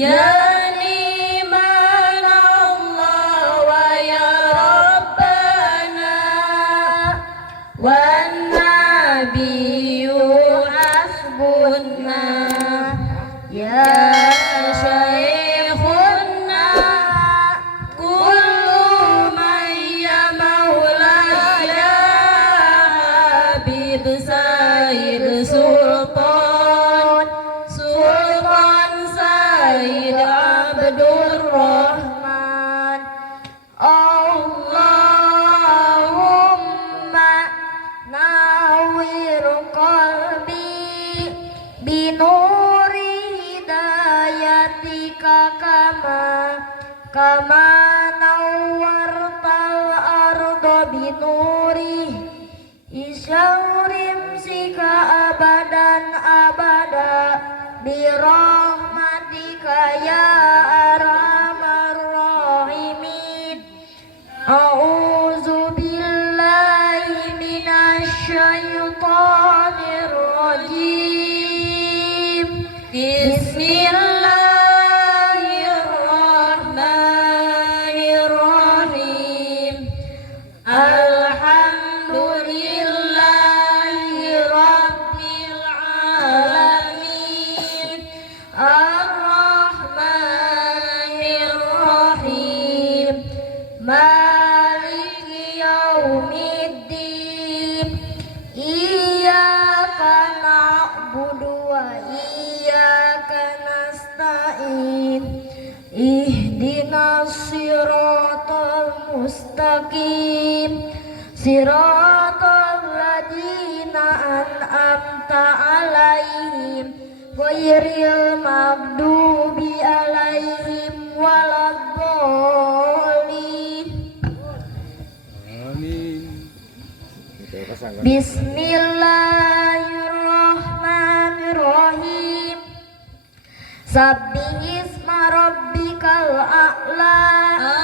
يعني من الله ويا ربنا والنبي حسبنا يا شيخنا كل من يا مولاي يا حبيب سيد سلطان سيد عبد الرحمن اللهم نور قلبي بنور هدايتك كما نورت الأرض بنوره شهر امسك أبدا برحمتك يا أرحم الراحمين أعوذ بالله من الشيطان الرجيم بسم الله الرحمن الرحيم الحمد لله رب العالمين الرحمن الرحيم مالك يوم الدين إياك نعبد وإياك نستعين اهدنا الصراط المستقيم صراط الذين أنعمت عليهم غير المغضوب عليهم ولا الضالين Amin. Bismillahirrahmanirrahim Sabbihisma rabbikal a'la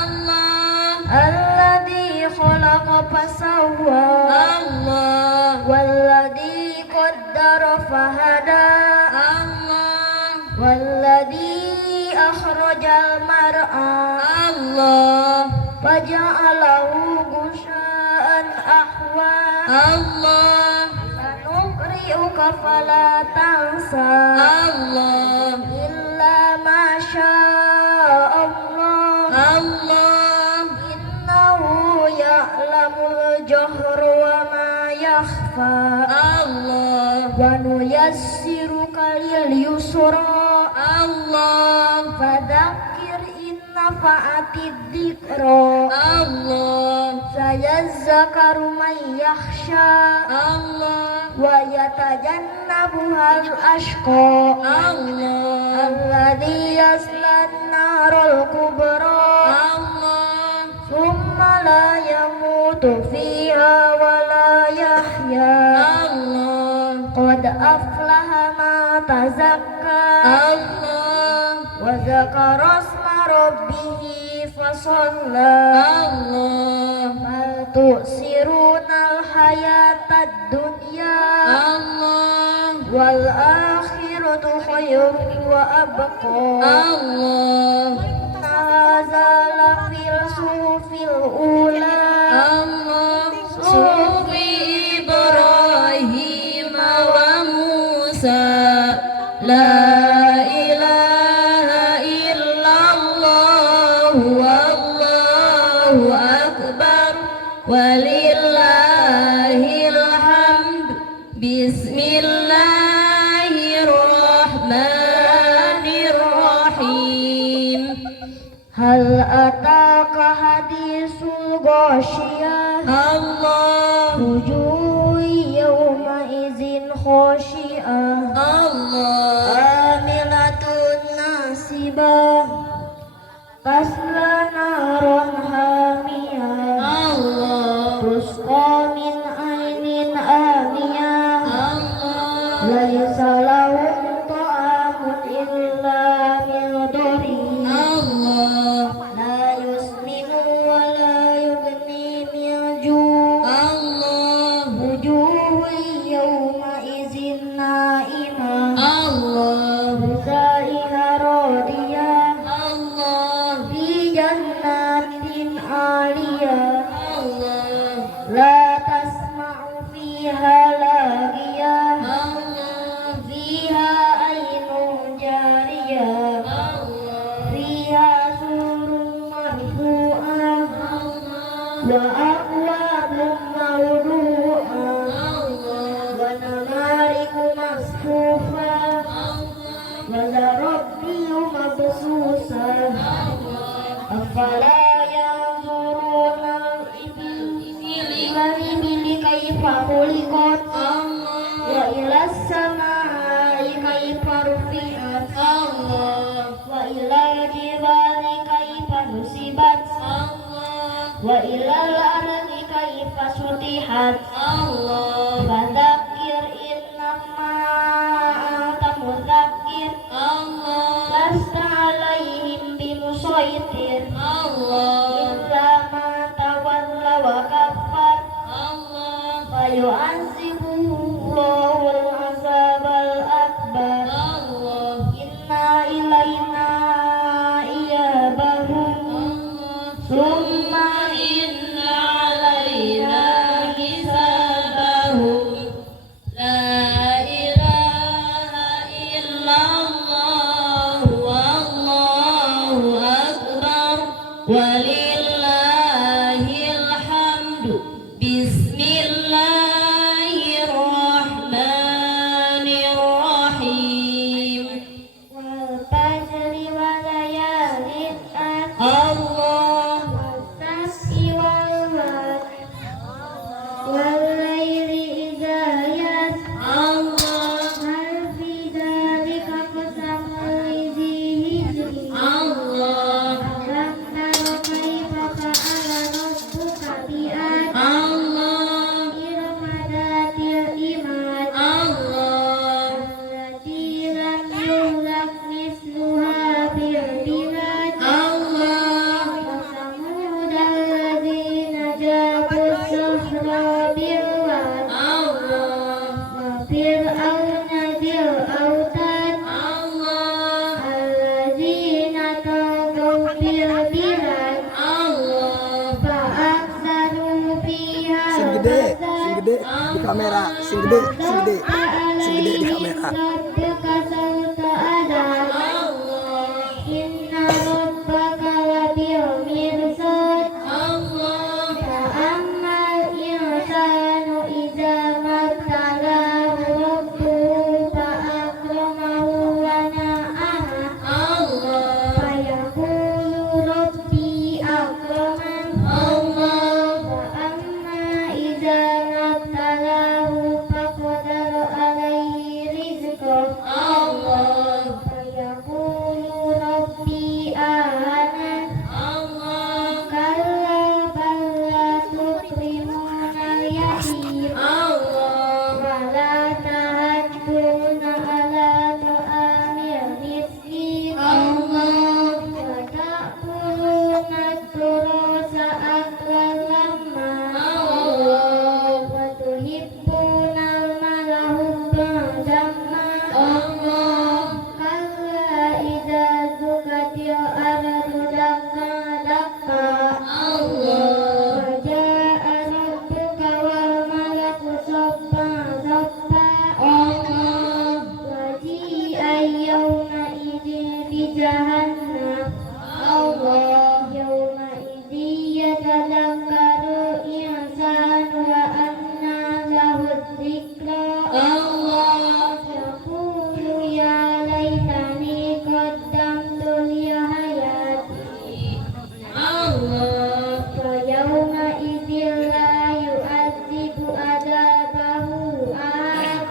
Allah alladzi khalaqa fasawwa Allah walladzi qaddara fahada Allah walladzi akhrajal mar'a Allah faja'alahu gusha'an ahwa Allah sanuqri'uka fala tansa Allah illa ma sya'allah Allah innahu ya'lamul jahra wa ma yakhfa Allah wa nuyassiruka lil yusra Allah fadzakir in nafa'atid dzikra Allah sayazzakaru man yakhsha Allah wa yatajannabuhal ashqa Allah alladzi yaslan narul kubra Allah thumma la yamutu fiha wa la yahya Allah qad aflaha ma tazakka Allah wa zakara asma rabbih fasalla Allah bal tu'sirunal hayatad dunya Allah wal akhiratu khairun wa abqa Allah hadza lafil suhufil ula Allah sufi Ibrahim wa Musa la ilaha illallah wallahu akbar walillahil hamd bismillahirrahmanirrahim hal ataka hadisul ghasyiyah Allah wujuh yawma idzin khashi'ah Allah amilatun nasibah tasla naron hamiyah Allah tusqa min ainin aniyah Allah laisa lahum ta'amun illa min dhari Allah la yusminu wa la yughni min ju' Allah مبسوسة أفلا ينظرون إلى الإبل كيف خلقت وإلى السماء كيف رفعت وإلى الجبال كيف نصبت وإلى الأرض كيف سطحت فذكر إنما أنت مذكر لست عليهم بمسيطر إلا من تولى وكفر فيعذبه الله العذاب الأكبر إنا إلينا إيابهم ثم إن علينا حسابهم لا إله إلا الله والله أكبر ولله الحمد بسم الله الرحمن الرحيم والفجر وليال الله والسبح والليل إذا يسر الله هل في ذلك قسم لذي حجر الله ألم تر كيف فعل ربك بآد الله إرم ذات العماد الله التي لم يهلك مثلها في البلاد الله وثمود الذين جابوا الصخر بالواد الله وفرعون ذي الأوتاد الله الذين طغوا في البلاد الله فأكثروا فيها Sing gede di kamera, sing gede di kamera. ربك سوط أدعى إن ربك لبالمرصاد فأما الإنسان إذا ما ابتلاه ربه فأكرمه ونعمه فيقول ربي أكرمن وأما إذا ما ابتلاه فقدر عليه رزقه فيقول ربي أهانن كلا بل لا تكرمون اليتيم ولا تحضون على طعام المسكين وتأكلون التراث أكلا لما وتحبون المال حبا جما كلا إذا دكت الأرض دكا دكا وجاء ربك والملك صفا صفا وجيء يومئذ بجهنم يومئذ يتذكر الإنسان وأنى له الذكرى يقول يا ليتني قدمت لحياتي فيومئذ لا يعذب عذابه أحد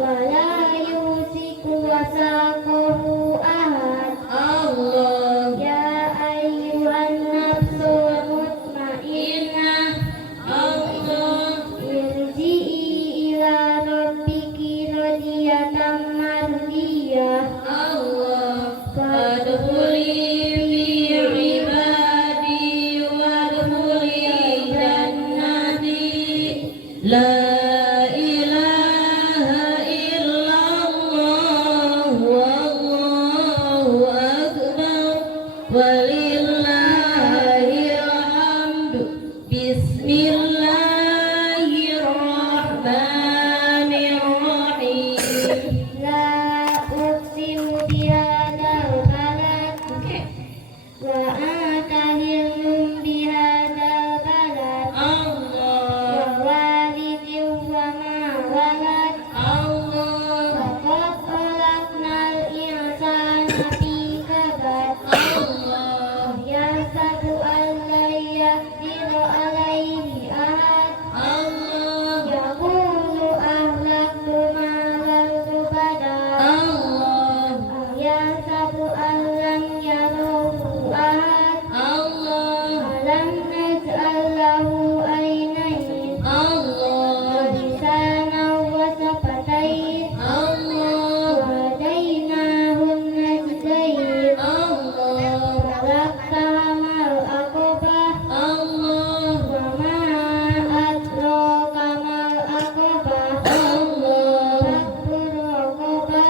ولا يوثق وثاقه أحد يا أيها النفس المطمئنة ارجعي إلى ربك راضية مرضية فادخلي في عبادي وادخلي جنتي لا إله إلا الله والله أكبر ولله الحمد بسم الله الرحمن الرحيم لا في كبد الله يحسب أن لن يقدر عليه أحد الله يقول أهلكت مالا لبدا الله يحسب أن لم يره أحد الله ألم نجعل له عينين الله ولسانا وشفتين الله وهديناه النجدين الله فلاقتحم العقبة الله وما أدراك ما العقبة الله فك رقبة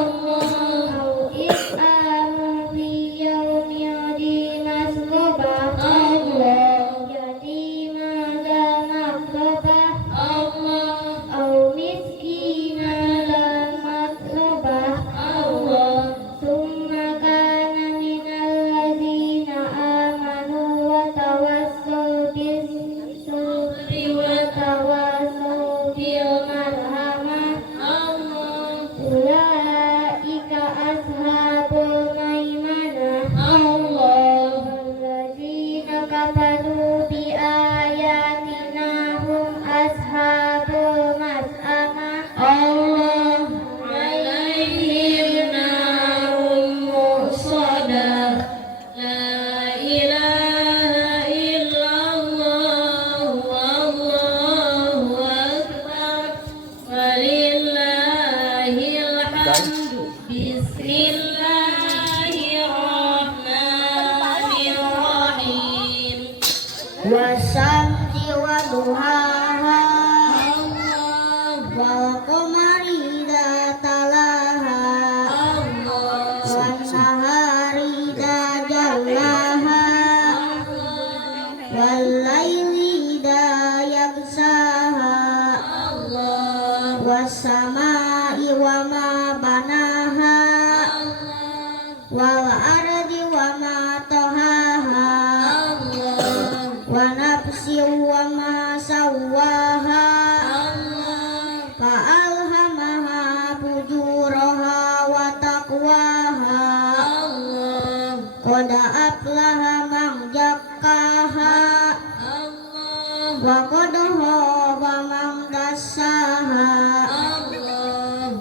الله أو إطعام في يوم ذي مسغبة الله يتيما ذا مقربة الله أو مسكينا ذا متربة الله ثم كان من الذين آمنوا وتواصوا بالصبر وتواصوا بالمرحمة الله أولئك أصحاب الميمنة الله والذين كفروا بآياتنا هم أصحاب المشأمة الله عليهم نار مؤصدة لا إله إلا الله والله أكبر ولله الحمد بسم الله الرحمن الرحيم والشمس وضحاها الله والقمر إذا تلاها الله والنهار إذا جلاها والليل إذا يغشاها الله والسماء وما بناها والأرض وما طحاها ونفس وما سواها فألهمها فجورها وتقواها قد أفلح من زكاها وقد خاب من دساها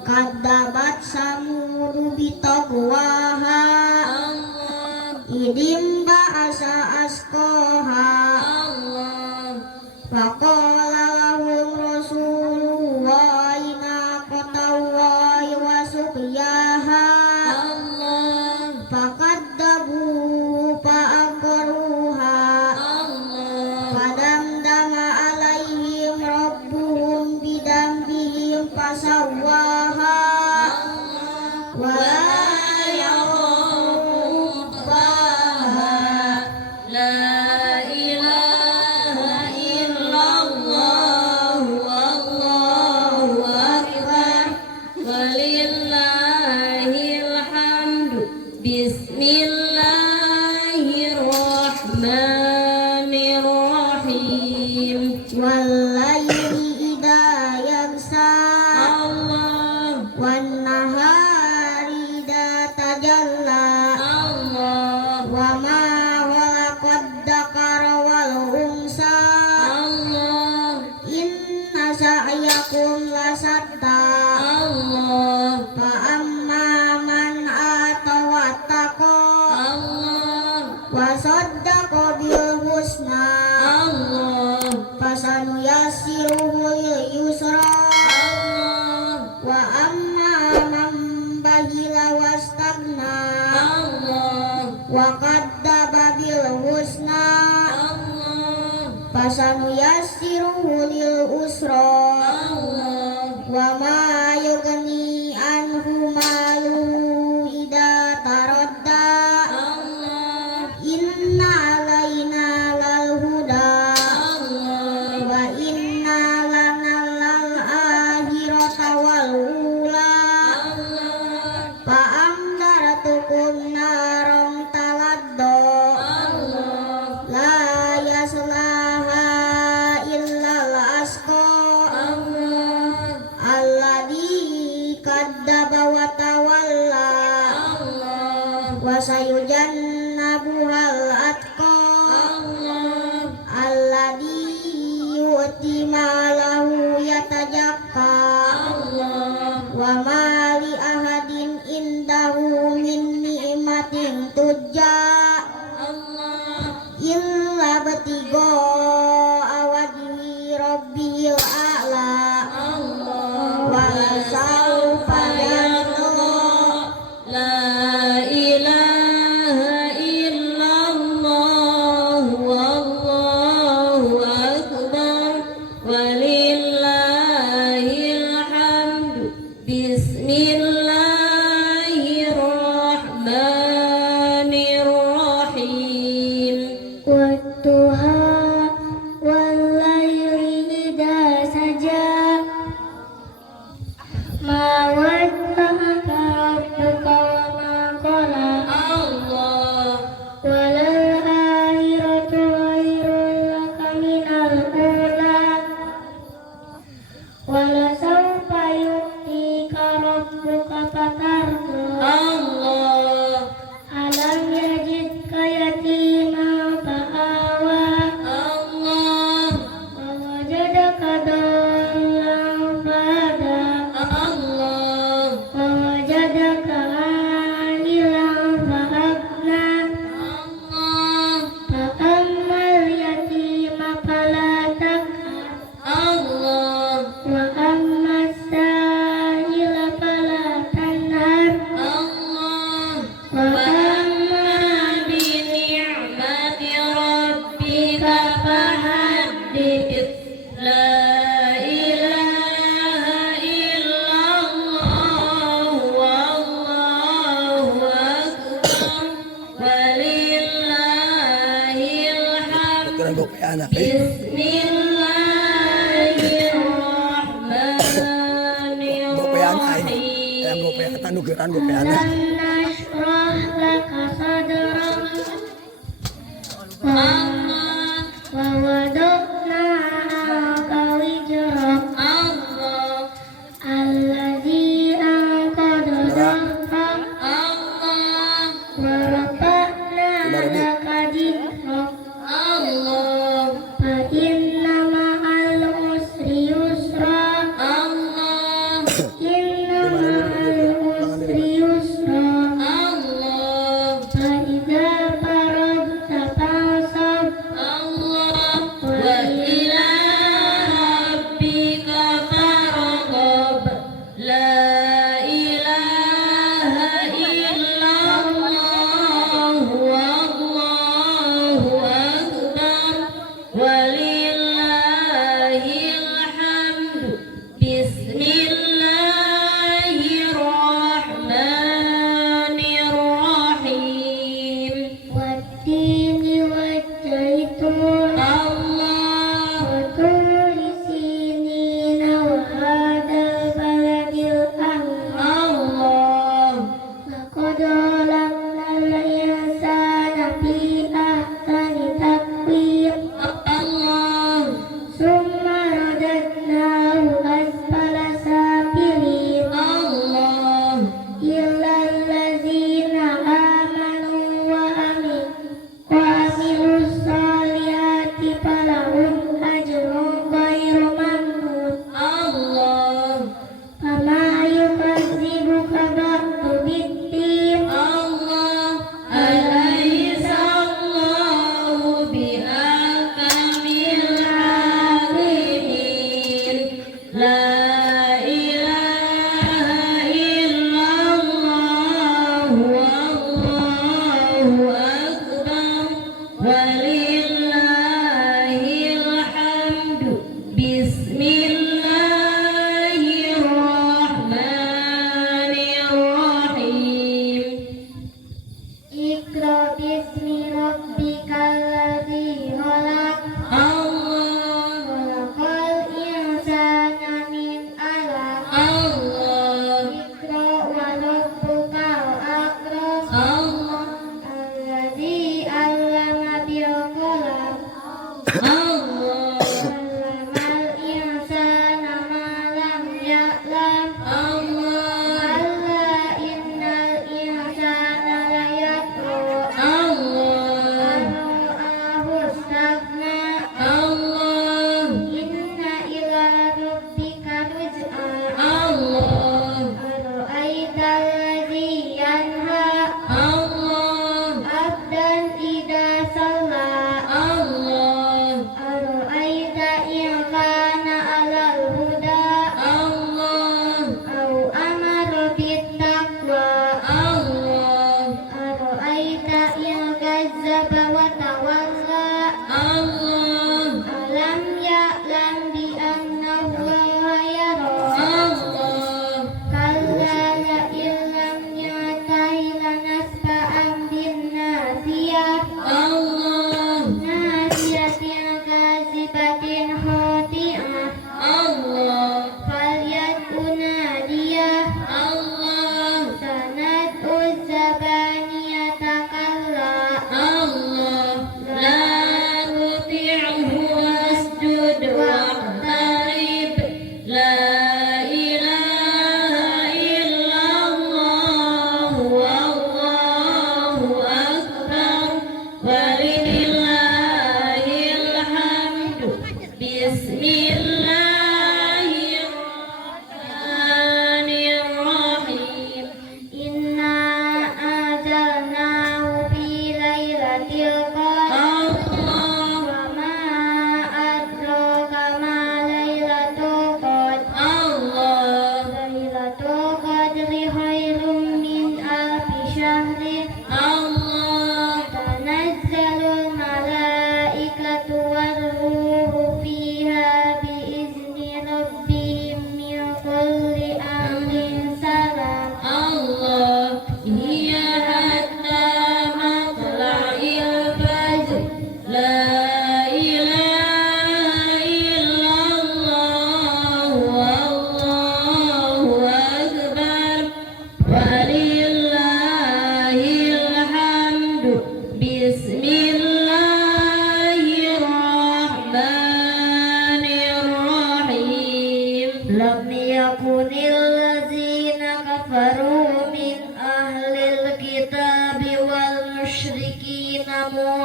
كذبت ثمود بطغواها إذ انبعث أشقاها فقال لهم رسول الله ناقة الله وسقياها فكذبوه فعقروها فدمدم عليهم ربهم بذنبهم فسواها ولا يخاف عقباها لا إله إلا الله والله أكبر ولله الحمد بسم الله الرحمن الرحيم والليل إذا يغشى الله والنهار إذا تجلى الله وما خلق الذكر والأنثى الله إن سعيكم لشتى الله فأما من آتى واتقى الله وصدق بالحسنى الله فسنيسره لليسرى الله وأما من بخل واستغنى الله وكذب بالحسنى فسنيسره لليسرى وما يغني عنه ماله إذا تردى إن علينا للهدى وإن لنا للآخرة والأولى فأنذرتكم نارا تلظى لا يصلاها إلا الأشقى الذي كذب وتولى sayujannabuhal atqa alladzi yu'ti malahu yatajakka wa ma li ahadin indahu min ni'matin tujja illa batigo awajhi rabbil a'la wa sawfa yarda. La ilaha illallah wallahu akbar walillahil hamdu. Bismillahirrahmanirrahim. Wadduha wallayli idza saja ma wadda'aka rabbuka wa ma qala Allah walal akhiratu khairul laka minal ula wala sawfa yu'tika rabbuka fatarda Allah alam yajidka yatiman fa'awa Allah wa wajadaka dhallan fahada Allah wa wajadaka a'ilan fa'agna Allah fa'ammal yatima fala taqhar Allah wa ammas sa'ila fala tanhar Allah wa amma bi ni'mati rabbika fahaddits. La ilaha illallah wallahu akbar walillahil hamd. Ito lang po kay anak eh. Bismillahirrahmanirrahim. Ayan po kay tanugiran po kay anak. Alam nashrah laka sadrak Allah wa wada'na anka wizrak Allah alladzi anqadha dhahrak Allah wa rafa'na laka dhikrak Allah fa inna ma'al usri yusra Allah inna ma'al usri yusra Allah fa idza faragta fansab Allah wa ila rabbika farghab. La ilaha illallah wallahu akbar walillahil hamd. Bismillahirrahmanirrahim. wattini wajjaitun Allah وطول سينين وهذا البلد الأمين Allah لقد خلقنا الإنسان في أحسن تقويم Allah ثم رددناه أسفل سافلين Allah إلا الذين آمنوا وعملوا الصالحات فلهم أجر غير ممنون Allah فما يكذبك بعد بالدين Allah alaysa Allahu bihakamil hakimin. La ilaha illallah wallahu akbar walillahil hamd. Bismillahirrahmanirrahim. Iqra bismi rabbikal ladzi khalaq Allah khalaqal insana min 'alaq Allah Iqra wa rabbukal akram Allah alladzi 'allama bil qalam Allah 'allamal insana ma lam ya'lam Allah alla innal insana layatgha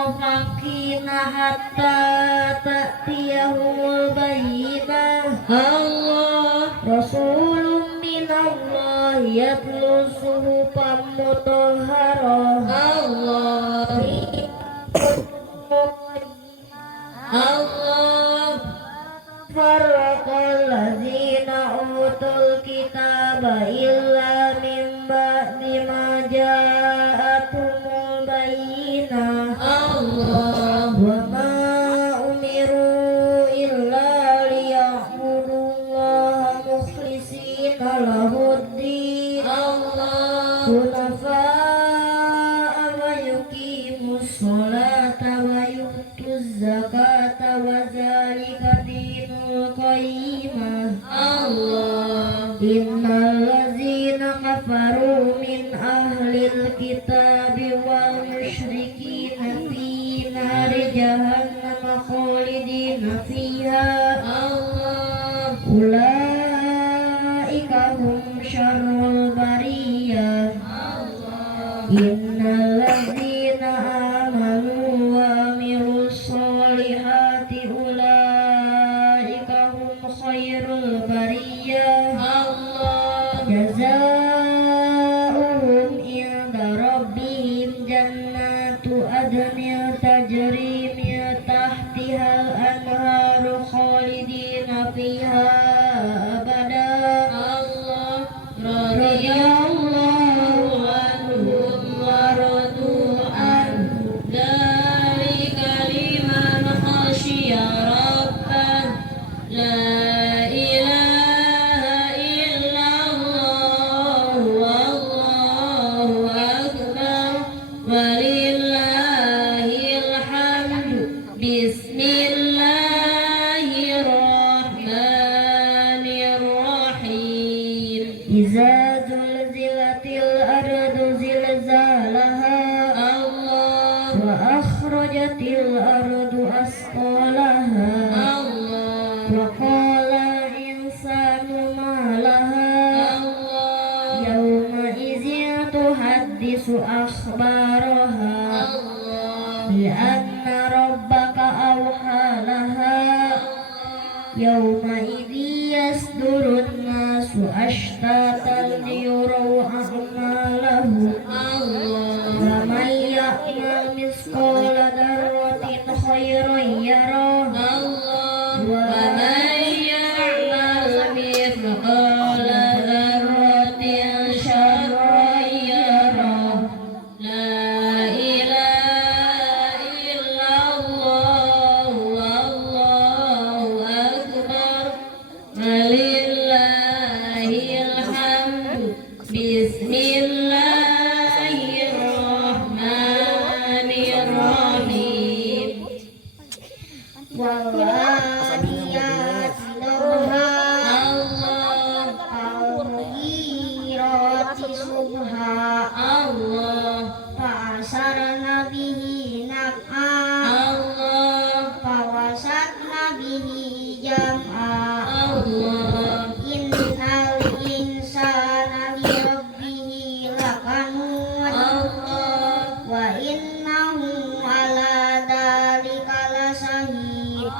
munafaqina hatta ta'tiyahumul bayyinah. Allah Rasulun minallah yatlu suhufan mutahharah. Allah Allah Farraqal ladzina utul kitaba illa min ba'di ma ja'atumul bayyinah. Allah Wa ma umiru illa liya'budullaha mukhlishina lahuddin Allah hunafa'a wa yuqimus sholata wa yu'tuz zakata wa zalika dinul qayyimah. Allah Innal ladzina kafaru min ahlil kitabi wal musyrikina fi nari jahannam khalidina fiha. Allah Ulaika hum syarrul bariyah. Innal ladzina amanu wa amilus solihati ulaika hum khairul bariyah. Jazaohum inda rabbihim jannatu adnin tajri min tahtihal anharu khalidina fiha abada. Allah radhiyallahu anhum wa radu anhu dzalika liman khashiya rabbah la ilaha illallah wallahu akbar walillahil hamdu bismillahirrahmanirrahim. Iza zulzilatil ardu zilzalaha. Allah Wa akhrajatil ardu asqalaha. Allah Wa qala insanu ma laha. Allah Yawma idzin tuhaddisu akhbaraha. Allah Bi anna rabbaka awha laha. Yawma idzi yasdurun nasu ashtatan liyuraw a'malahum. Wa man ya'mal mithqala dzarratin khairan yarah. wa man ya'mal mithqala dzarratin syarran yarah. La ilaha illallah wallahu akbar walillahil hamdu bismillahirrahmanirrahim. Walladiyat darha. Allah Al-mughirati subha. Allah Fa'asarna bihi naf'a. Allah Fawasatna bihi jam'a. Allah Innal insana li rabbihi lakanud. Allah Wa innahu ala dzalika lasahid.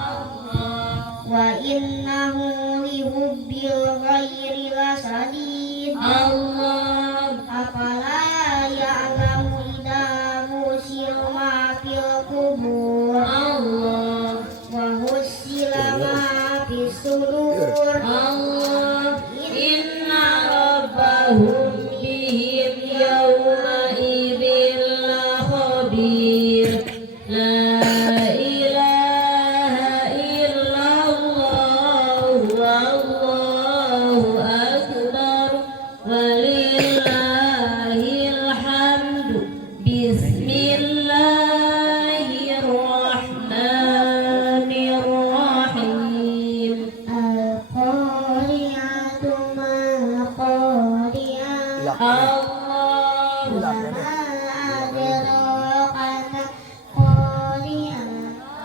Wa innahu li hubbil ghairi lasadid. Allah Afala ya'lamu idza busyira ma fil qubur. Allah Wa hussila ma fis sudur. Allah inna rabbahum bihim yawma idzin lakhabir. La ilaha illallah wallahu akbar walillahil hamdu bismillahirrahmanirrahim. Al-qari'atu mal qari'ah. Allah Wa ma adraka mal qari'ah.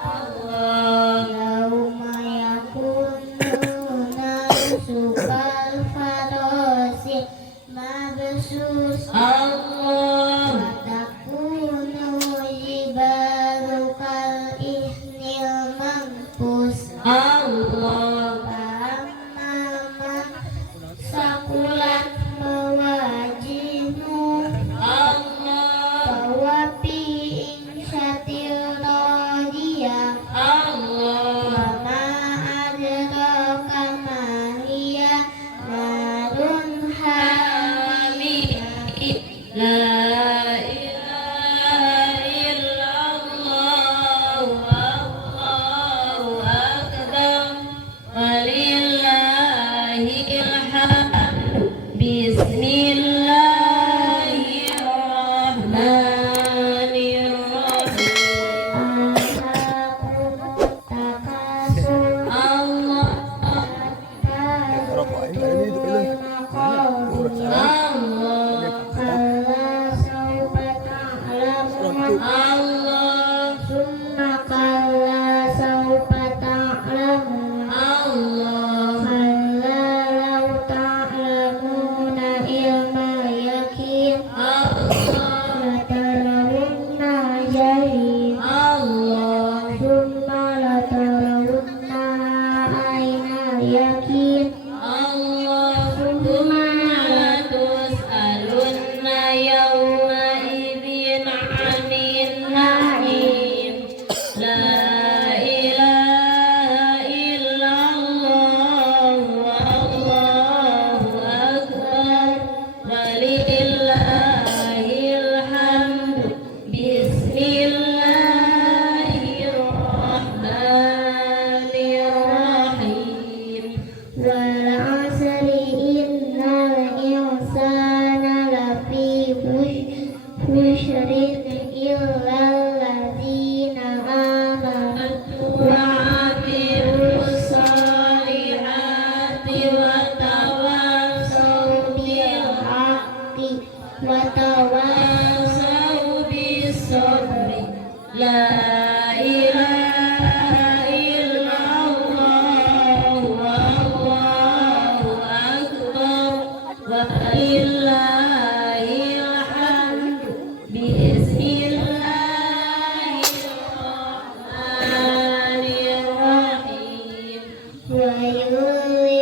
Allah Yauma yakunu nasu kal farasi mabsus. Allah Wa takunu jibalu لا إله إلا الله والله أكبر ولله الحمد بسم الله الرحمن الرحيم الله Rokok ini ini itu ini. Yakin Allahumma tus'alunna yawma idzin 'anil na'im la ilaha illallah wallahu akbar walillahil hamdu bismillahirrahmanirrahim wal 'asri innal insana lafi khusrin illa alladzina amanu wa'amilus solihati wa tawassaw bil haqqi wa tawassaw bis sabri la ilaha illallah wallahu akbar walillahil hamdu bismillahirrahmanirrahim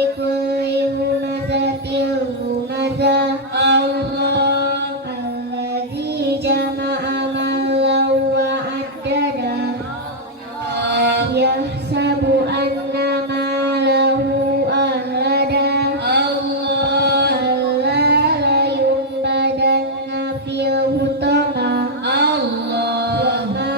kulli humazatil lumazah Allah alladzi jama'a malan wa addada yahsabu anna malahu ahlada Allah alla la yumbadanna fil hutama Allah ma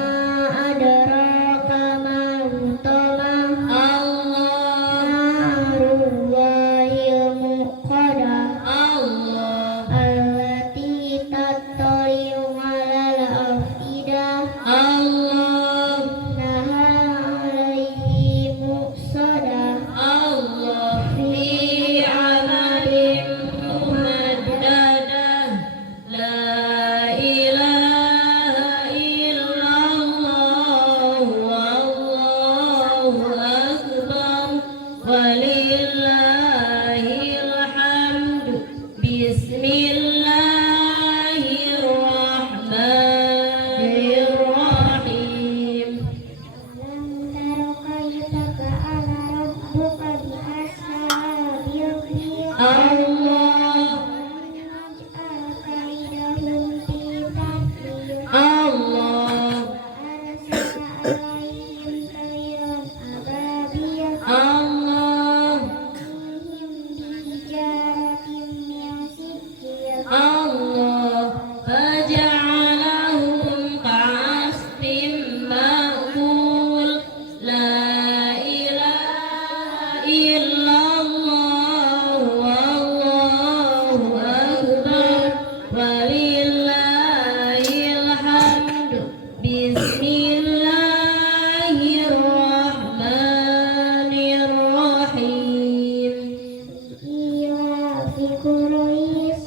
adraka ma hutama Allah narullahil muqada Allah allati tattali'u 'alal afidah Allah naha 'alaihi muqsada Allah fi amalin mumaddadah la ilaha illallah wallahu akbar walillahil hamdu bismillahirrahmanirrahim lam tara kaifa fa'ala rabbuka bi ashabil fil Allah naj'al kaidahum fi tadlil Allah arsala 'alaihim tayran ababil Allah bijaratin min sijil Allah faja'alahum ka'asfin ma'kul la ilaha illallah wallahu akbar walillahil hamdu bismillahirrahmanirrahim ila fi quraish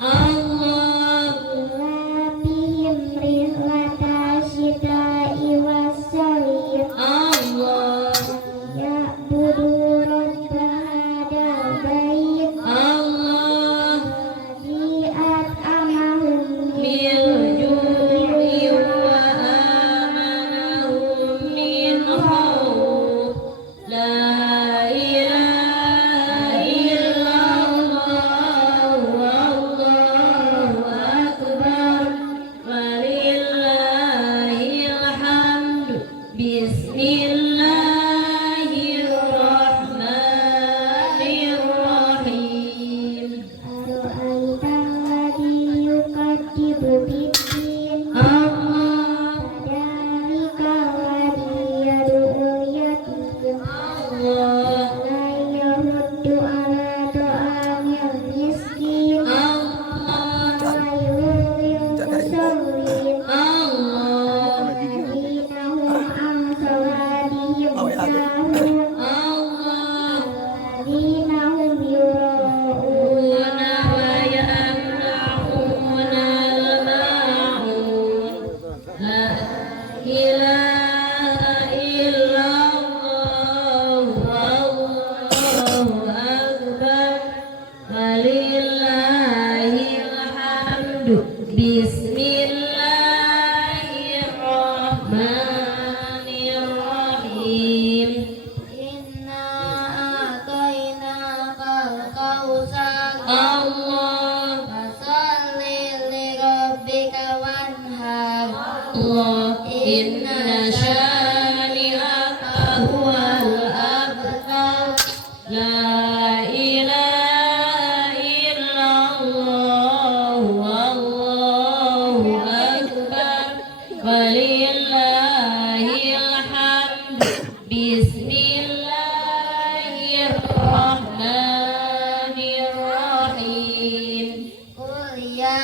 Allah Rabihim rihlata syita'i was-sayf Allah ya'budu rabba hadal bait Allah alladzi at'amahum biddin Allah Fadhalika alladhi yad'ul yatim Allah la yaruddu ala ta'amil miskin Allah khairul lil musallin Allah alladhina hum an salatihim sahun Allah alladhina hum yura'un wa yamna'una al-ma'un la ilaha illallah wallahu akbar walillahil hamdu bismillahirrahmanirrahim inna a'tainakal kautsar Allah fasalli li rabbika wanhar Allah inna syani'aka huwal abtar la ilaha illallah wallahu akbar walillahil hamd bismillahirrahmanirrahim qul ya